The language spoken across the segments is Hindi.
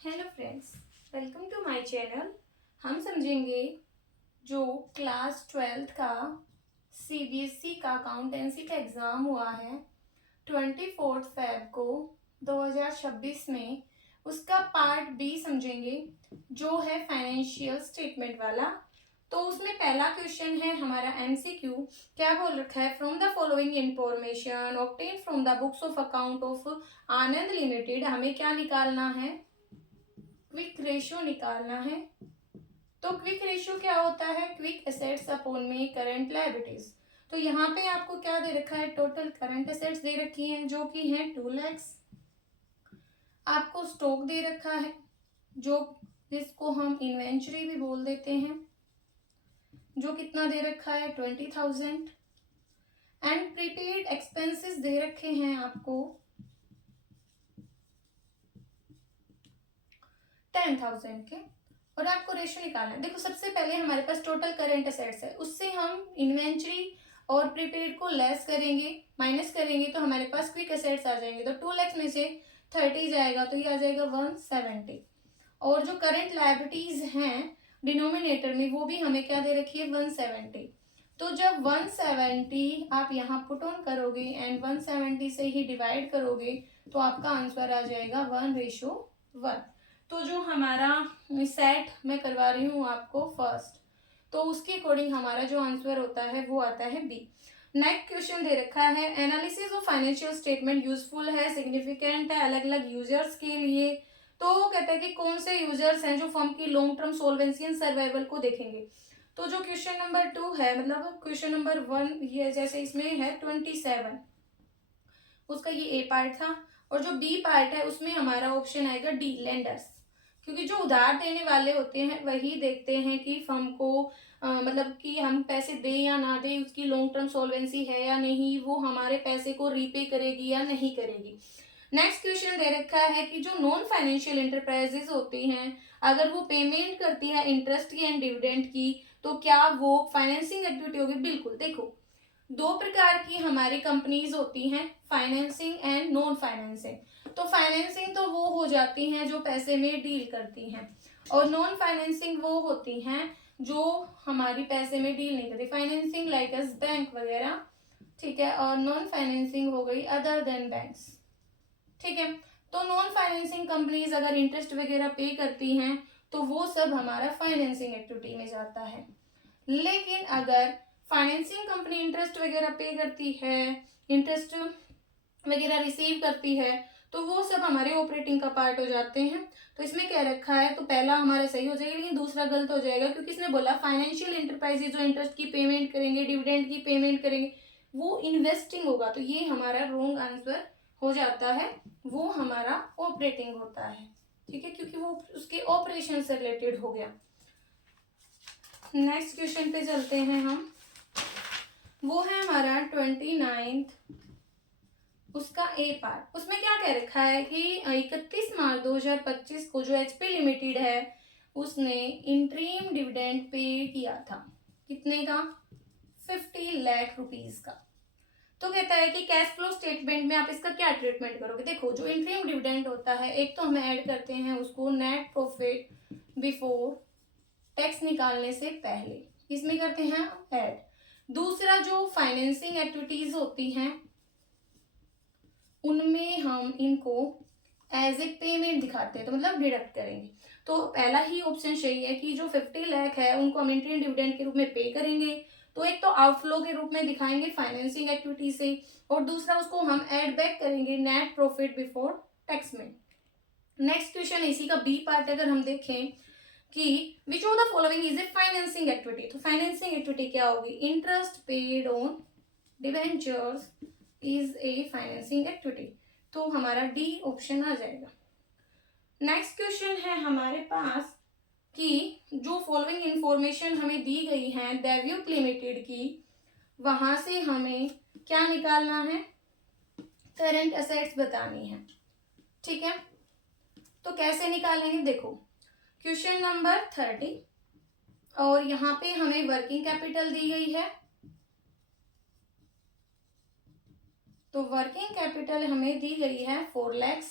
Hello friends, welcome to my channel. हम समझेंगे जो क्लास 12th का सीबीएसई का अकाउंटेंसी का एग्ज़ाम हुआ है 24 फ़रवरी को 2026 में। उसका पार्ट बी समझेंगे जो है फाइनेंशियल स्टेटमेंट वाला। तो उसमें पहला क्वेश्चन है हमारा एमसीक्यू। क्या बोल रखा है? From the following information obtain from the books of account of Anand limited हमें क्या निकालना है? क्विक रेशियो निकालना है। तो क्विक रेशियो क्या होता है? क्विक एसेट्स अपॉन में करंट लायबिलिटीज। तो यहाँ पे आपको क्या दे रखा है? टोटल करंट एसेट्स दे रखी हैं जो कि हैं 2 lakhs। आपको स्टॉक दे रखा है जो जिसको हम इन्वेंटरी भी बोल देते हैं, जो कितना दे रखा है? 20,000। एंड प्रीपेड एक्सपेंसेस दे रखे हैं आपको 10,000 के। और आपको रेशियो निकालना है। देखो, सबसे पहले हमारे पास टोटल करंट असेट्स है, उससे हम इन्वेंटरी और प्रीपेड को लेस करेंगे, माइनस करेंगे, तो हमारे पास क्विक असेट्स आ जाएंगे। तो 2 lakhs में से 30 जाएगा तो ये आ जाएगा 170। और जो करंट लायबिलिटीज हैं डिनोमिनेटर में, वो भी हमें क्या दे रखी है? 170। तो जब 170 आप यहाँ पुट ऑन करोगे एंड 170 से ही डिवाइड करोगे तो आपका आंसर आ जाएगा 1:1। तो जो हमारा सेट मैं करवा रही हूँ आपको फर्स्ट, तो उसके अकॉर्डिंग हमारा जो आंसर होता है वो आता है बी। नेक्स्ट क्वेश्चन दे रखा है analysis of financial statement useful है, सिग्निफिकेंट है अलग अलग यूजर्स के लिए। तो वो कहता है कि कौन से यूजर्स हैं जो फर्म की लॉन्ग टर्म सोल्वेंसी एंड सर्वाइवल को देखेंगे। तो जो क्वेश्चन नंबर 2 है, मतलब क्वेश्चन नंबर 1, ये जैसे इसमें है 27, उसका ये ए पार्ट था। और जो बी पार्ट है उसमें हमारा ऑप्शन आएगा डी, लेंडर्स। क्योंकि जो उधार देने वाले होते हैं वही देखते हैं कि फर्म को मतलब कि हम पैसे दे या ना दे, उसकी लॉन्ग टर्म सॉल्वेंसी है या नहीं, वो हमारे पैसे को रीपे करेगी या नहीं करेगी। नेक्स्ट क्वेश्चन दे रखा है कि जो नॉन फाइनेंशियल इंटरप्राइजेज होती हैं, अगर वो पेमेंट करती है इंटरेस्ट की एंड डिविडेंड की, तो क्या वो फाइनेंसिंग एक्टिविटी होगी? बिल्कुल। देखो, दो प्रकार की हमारी कंपनीज होती हैं, फाइनेंसिंग एंड नॉन फाइनेंसिंग। तो फाइनेंसिंग तो वो हो जाती हैं जो पैसे में डील करती हैं, और नॉन फाइनेंसिंग वो होती हैं जो हमारी पैसे में डील नहीं करती। फाइनेंसिंग लाइक एस बैंक वगैरह, ठीक है, और नॉन फाइनेंसिंग हो गई अदर देन बैंक्स, ठीक है। तो नॉन फाइनेंसिंग कंपनीज अगर इंटरेस्ट वगैरह पे करती हैं तो वो सब हमारा फाइनेंसिंग एक्टिविटी में जाता है। लेकिन अगर फाइनेंसिंग कंपनी इंटरेस्ट वगैरह पे करती है, इंटरेस्ट वगैरह रिसीव करती है, तो वो सब हमारे ऑपरेटिंग का पार्ट हो जाते हैं। तो इसमें क्या रखा है? तो पहला हमारा सही हो जाएगा, लेकिन दूसरा गलत हो जाएगा, क्योंकि इसने बोला फाइनेंशियल इंटरप्राइजेज जो इंटरेस्ट की पेमेंट करेंगे, डिविडेंड की पेमेंट करेंगे, वो इन्वेस्टिंग होगा। तो ये हमारा रॉन्ग आंसर हो जाता है, वो हमारा ऑपरेटिंग होता है, ठीक है, क्योंकि वो उसके ऑपरेशन से रिलेटेड हो गया। नेक्स्ट क्वेश्चन पे चलते हैं हम। वो है हमारा 29th, उसका ए पार्ट। उसमें क्या कह रखा है कि 31 मार्च 2025 को जो एचपी लिमिटेड है उसने इंटरीम डिविडेंड पे किया था। कितने का? 50 लाख रुपीज का। तो कहता है कि कैश फ्लो स्टेटमेंट में आप इसका क्या ट्रीटमेंट करोगे। देखो, जो इंटरीम डिविडेंड होता है, एक तो हम ऐड करते हैं उसको नेट प्रॉफिट बिफोर टैक्स निकालने से पहले, इसमें करते हैं ऐड। दूसरा, जो फाइनेंसिंग एक्टिविटीज होती हैं उनमें हम इनको एज ए पेमेंट दिखाते हैं, तो मतलब डिडक्ट करेंगे। तो पहला ही ऑप्शन सही है कि जो 50 लाख है उनको हम इंटरेस्ट डिविडेंड के रूप में पे करेंगे, तो एक तो आउटफ्लो के रूप में दिखाएंगे फाइनेंसिंग एक्टिविटी से, और दूसरा उसको हम एड बैक करेंगे नेट प्रॉफिट बिफोर टैक्स में। नेक्स्ट क्वेश्चन इसी का बी पार्ट अगर हम देखें कि which of the following is a financing activity. तो फाइनेंसिंग एक्टिविटी क्या होगी? Interest paid on debentures is a financing activity. तो हमारा डी ऑप्शन आ जाएगा। नेक्स्ट क्वेश्चन है हमारे पास कि जो फॉलोइंग इंफॉर्मेशन हमें दी गई है देवयुक्त लिमिटेड की, वहां से हमें क्या निकालना है? करंट असेट्स बतानी है, ठीक है। तो कैसे निकालेंगे? देखो, क्वेश्चन नंबर 30, और यहाँ पे हमें वर्किंग कैपिटल दी गई है। तो वर्किंग कैपिटल हमें दी गई है 4 lakhs,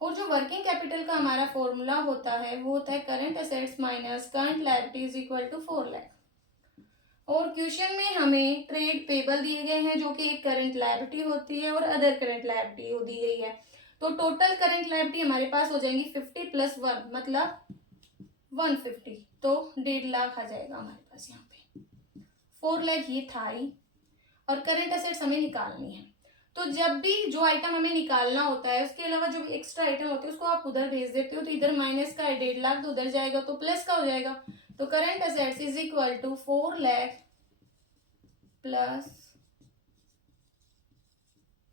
और जो वर्किंग कैपिटल का हमारा फॉर्मूला होता है वो होता है current assets minus current liabilities equal to 4 lakh. और क्वेश्चन में हमें ट्रेड पेबल दिए गए हैं जो कि एक करंट लायबिलिटी होती है और अदर करंट लायबिलिटी दी गई है। तो टोटल करंट लायबिलिटी हमारे पास हो जाएंगी 50 प्लस 1 मतलब 150, तो 1.5 लाख आ जाएगा हमारे पास यहाँ पे। 4 लाख ये था ही, और करंट एसेट्स हमें निकालनी है। तो जब भी जो आइटम हमें निकालना होता है उसके अलावा जो भी एक्स्ट्रा आइटम होते हैं उसको आप उधर भेज देते हो, तो इधर माइनस का है 1.5 लाख, तो उधर जाएगा तो प्लस का हो जाएगा। तो current assets is equal to 4 lakh plus,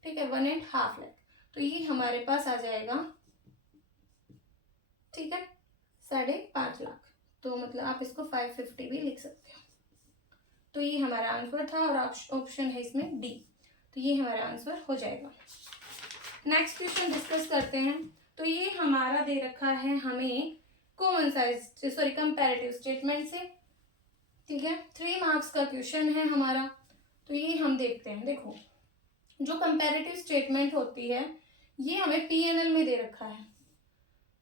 ठीक है, 1.5 लाख, तो ये हमारे पास आ जाएगा, ठीक है, 5.5 लाख। तो मतलब आप इसको 550 भी लिख सकते हो। तो ये हमारा आंसर था और ऑप्शन है इसमें डी, तो ये हमारा आंसर हो जाएगा। नेक्स्ट क्वेश्चन डिस्कस करते हैं। तो ये हमारा दे रखा है हमें common size sorry comparative statement से, ठीक है, 3 मार्क्स का क्वेश्चन है हमारा। तो ये हम देखते हैं। देखो जो कंपैरेटिव स्टेटमेंट होती है ये हमें पीएनएल में दे रखा है,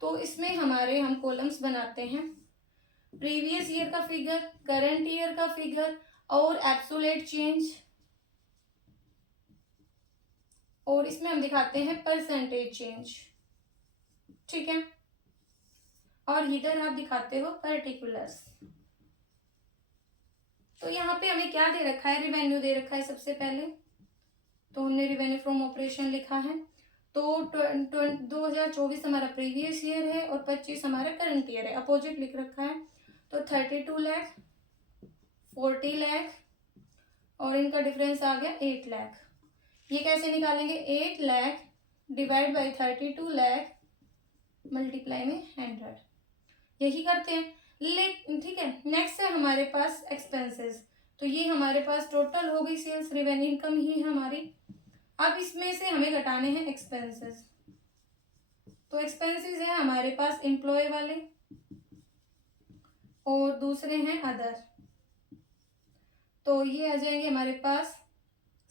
तो इसमें हमारे हम कॉलम्स बनाते हैं, प्रीवियस ईयर का फिगर, करंट ईयर का फिगर और एब्सोल्यूट चेंज, और इसमें हम दिखाते हैं परसेंटेज चेंज, ठीक है, और इधर आप दिखाते हो पर्टिकुलर्स। तो यहाँ पे हमें क्या दे रखा है, रिवेन्यू दे रखा है सबसे पहले, तो हमने रिवेन्यू फ्रॉम ऑपरेशन लिखा है। तो 2024 हमारा प्रीवियस ईयर है और 25 हमारा करंट ईयर है, अपोजिट लिख रखा है। तो 32 लाख, 40 लाख और इनका डिफरेंस आ गया 8 लाख। ये कैसे निकालेंगे, 8 lakh divide by 32 lakh multiply में 100, यही करते हैं। ठीक है, नेक्स्ट है हमारे पास एक्सपेंसेस। तो ये हमारे पास टोटल हो गई सेल्स रेवेन्यू इनकम ही है हमारी। अब इसमें से हमें घटाने हैं एक्सपेंसेस। तो एक्सपेंसेस है हमारे पास एम्प्लॉय वाले और दूसरे हैं अदर। तो ये आ जाएंगे हमारे पास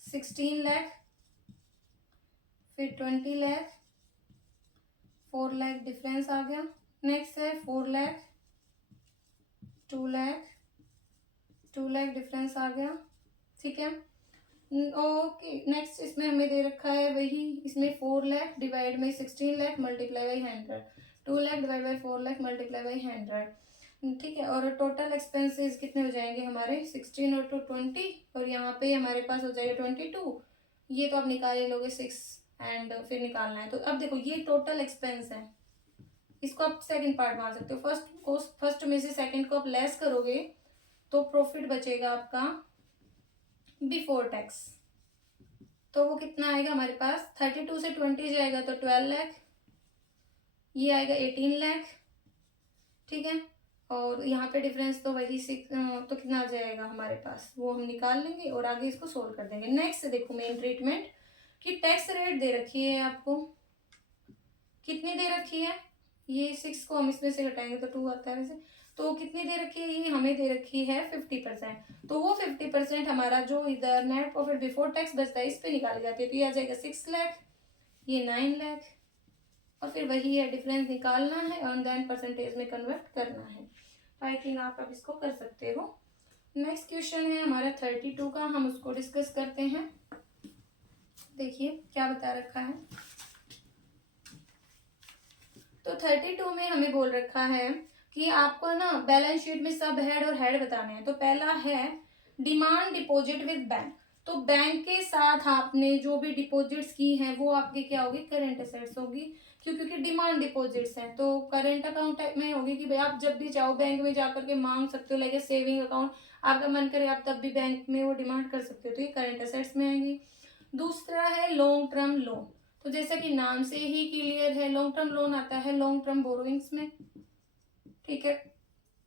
16 लाख, फिर 20 लाख, 4 लाख डिफरेंस आ गया। नेक्स्ट है 4 लाख, 2 लाख, 2 लाख डिफरेंस आ गया, ठीक है। ओके, नेक्स्ट इसमें हमें दे रखा है वही, इसमें 4 lakh divide by 16 lakh multiply by 100, 2 lakh divide by 4 lakh multiply by 100, ठीक है। और टोटल एक्सपेंसेस कितने हो जाएंगे हमारे 16 और 2 20, और यहाँ पे हमारे पास हो जाएगा 22। ये तो आप निकाल ही लोगे 6 एंड फिर निकालना है। तो अब देखो ये टोटल एक्सपेंस है, इसको आप सेकंड पार्ट मान सकते हो। फर्स्ट में से सेकंड को आप लेस करोगे तो प्रॉफिट बचेगा आपका बिफोर टैक्स। तो वो कितना आएगा हमारे पास, 32 से 20 जाएगा तो 12 लाख, ये आएगा 18 लाख, ठीक है। और यहाँ पे डिफरेंस तो वही 6, तो कितना आ जाएगा हमारे पास, वो हम निकाल लेंगे और आगे इसको सोल्व कर देंगे। नेक्स्ट देखो मेन ट्रीटमेंट की टैक्स रेट दे रखी है आपको, कितनी दे रखी है, ये 6 को हम इसमें से घटाएंगे तो 2 आता है वैसे, तो कितनी दे रखी है, ये हमें दे रखी है 50%। तो वो 50% हमारा जो इधर नेट प्रॉफिट बिफोर टैक्स बचता है इस पे निकाली जाती है। तो ये आ जाएगा 6 लाख, ये 9 लाख, और फिर वही है डिफरेंस निकालना है और देन परसेंटेज में कन्वर्ट करना है। आई थिंक आप अब इसको कर सकते हो। नेक्स्ट क्वेश्चन है हमारा 32 का, हम उसको डिस्कस करते हैं। देखिए क्या बता रखा है। तो 32 में हमें बोल रखा है कि आपको ना बैलेंस शीट में सब हेड और हेड बताने हैं। तो पहला है डिमांड डिपॉजिट विद बैंक। तो बैंक के साथ आपने जो भी डिपॉजिट्स की हैं वो आपकी क्या होगी, करंट एसेट्स होगी, क्योंकि डिमांड डिपॉजिट्स हैं। तो करंट अकाउंट में होगी कि भाई आप जब भी चाहो बैंक में जाकर के मांग सकते हो, लाइक सेविंग अकाउंट, आपका मन करे आप तब भी बैंक में वो डिमांड कर सकते हो, तो ये करंट एसेट्स में आएंगी। दूसरा है लॉन्ग टर्म लोन। तो जैसा कि नाम से ही क्लियर है, लॉन्ग टर्म लोन आता है लॉन्ग टर्म बोरोइंग्स में, ठीक है,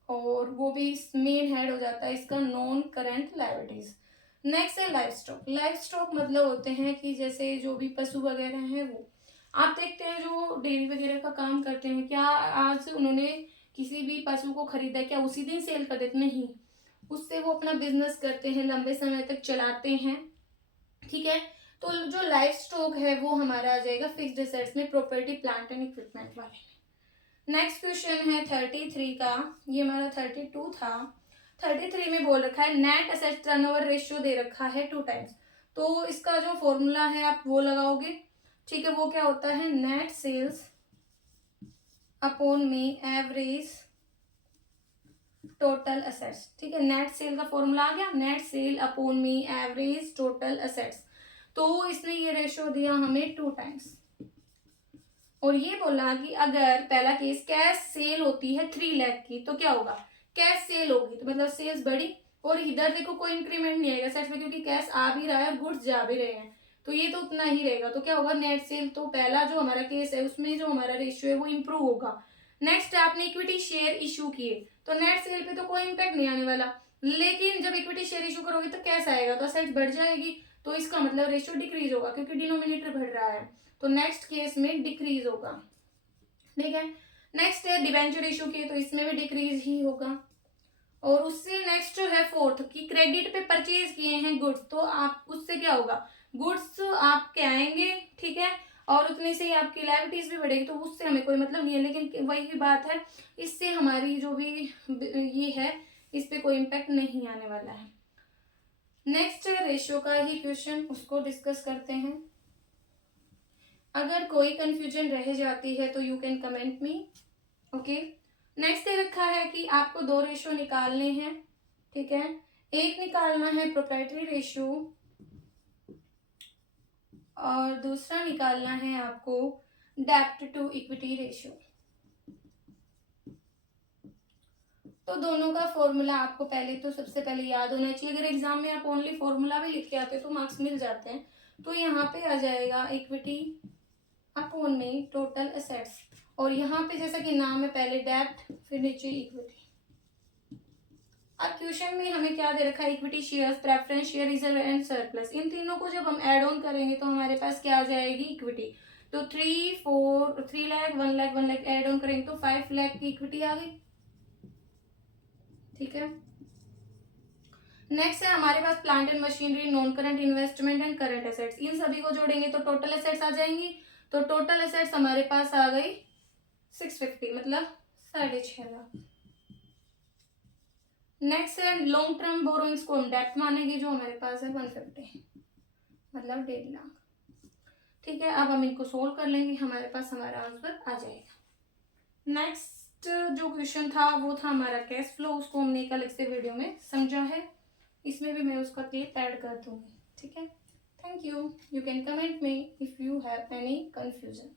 और वो भी मेन हेड हो जाता है इसका नॉन करंट लायबिलिटीज। नेक्स्ट है लाइफ स्टॉक। लाइफ स्टॉक मतलब होते हैं कि जैसे जो भी पशु वगैरह हैं, वो आप देखते हैं जो डेयरी वगैरह का काम करते हैं, क्या आज उन्होंने किसी भी पशु को खरीदा क्या उसी दिन सेल कर देते, नहीं, उससे वो अपना बिजनेस करते हैं, लंबे समय तक चलाते हैं, ठीक है। तो जो लाइफ स्टॉक है वो हमारा आ जाएगा फिक्स्ड एसेट्स में, प्रॉपर्टी प्लांट एंड इक्विपमेंट वाले में। नेक्स्ट क्वेश्चन है 33 का, ये हमारा 32 था। 33 में बोल रखा है नेट एसेट्स टर्नओवर रेशियो दे रखा है 2 टाइम्स। तो इसका जो फॉर्मूला है आप वो लगाओगे, ठीक है। वो क्या होता है, नेट सेल्स अपॉन में एवरेज टोटल एसेट्स, ठीक है। नेट सेल का फॉर्मूला आ गया, नेट सेल अपॉन में एवरेज टोटल एसेट्स। तो इसने ये रेशियो दिया हमें 2 टाइम्स, और ये बोला कि अगर पहला केस कैश सेल होती है 3 लाख की तो क्या होगा, कैश सेल होगी तो मतलब सेल्स बढ़ी, और इधर देखो कोई इंक्रीमेंट नहीं आएगा सेट्स में क्योंकि कैश आ भी रहा है और गुड्स जा भी रहे हैं, तो ये तो उतना ही रहेगा। तो क्या होगा, नेट सेल, तो पहला जो हमारा केस है उसमें जो हमारा रेशियो है वो इंप्रूव होगा। नेक्स्ट आपने इक्विटी शेयर इशू किए तो नेट सेल पे तो कोई इम्पैक्ट नहीं आने वाला, लेकिन जब इक्विटी शेयर इशू करोगे तो कैश आएगा तो असेट्स बढ़ जाएगी, तो इसका मतलब रेशियो डिक्रीज होगा क्योंकि डिनोमिनेटर बढ़ रहा है, तो नेक्स्ट केस में डिक्रीज होगा, ठीक है। नेक्स्ट है डिबेंचर इशू किए तो इसमें भी डिक्रीज ही होगा। और उससे नेक्स्ट जो है फोर्थ कि क्रेडिट पे परचेज किए हैं गुड्स, तो आप उससे क्या होगा, गुड्स आपके आएंगे, ठीक है, और उतने से ही आपकी लायबिलिटीज भी बढ़ेगी, तो उससे हमें कोई मतलब नहीं है, लेकिन वही बात है, इससे हमारी जो भी ये है इस पे कोई इम्पैक्ट नहीं आने वाला है। नेक्स्ट रेशियो का ही क्वेश्चन, उसको डिस्कस करते हैं। अगर कोई कंफ्यूजन रह जाती है तो you can comment me, okay. Next दे रखा है कि आपको 2 रेशियो निकालने हैं, ठीक है। एक निकालना है प्रोप्राइटरी रेशियो और दूसरा निकालना है आपको डेब्ट टू इक्विटी रेशियो। तो दोनों का फॉर्मूला आपको पहले तो सबसे पहले याद होना चाहिए। अगर एग्जाम में आप ओनली फॉर्मूला भी लिख के आते तो मार्क्स मिल जाते हैं। तो यहाँ पे आ जाएगा इक्विटी अपॉन में टोटल एसेट्स, और यहाँ पे जैसा कि नाम है पहले डेब्ट फिर नीचे इक्विटी। अब क्वेश्चन में हमें क्या दे रखा है, equity shares, preference share, reserve and surplus, इन तीनों को जब हम ऐड ऑन करेंगे तो हमारे पास क्या आ जाएगी, इक्विटी। तो 3 लाख 1 लाख 1 लाख ऐड ऑन करेंगे तो 5 लाख की इक्विटी आ गई, ठीक है। नेक्स्ट है हमारे पास plant and machinery, non current investment and current assets, इन सभी को जोड़ेंगे तो टोटल एसेट्स आ जाएंगी। तो टोटल एसेट्स हमारे पास आ गई 650, मतलब 6.5 लाख। नेक्स्ट है लॉन्ग टर्म बोरोइंग्स को हम डेब्ट मानेंगे, जो हमारे पास है 150, मतलब 1.5 लाख, ठीक है। अब हम इनको सोल्व कर लेंगे, हमारे पास हमारा आंसर आ जाएगा। नेक्स्ट जो क्वेश्चन था वो था हमारा कैश फ्लो, उसको हमने एक अलग से वीडियो में समझा है, इसमें भी मैं उसका क्लिप ऐड कर दूंगी, ठीक है। Thank you, you can comment me if you have any confusion.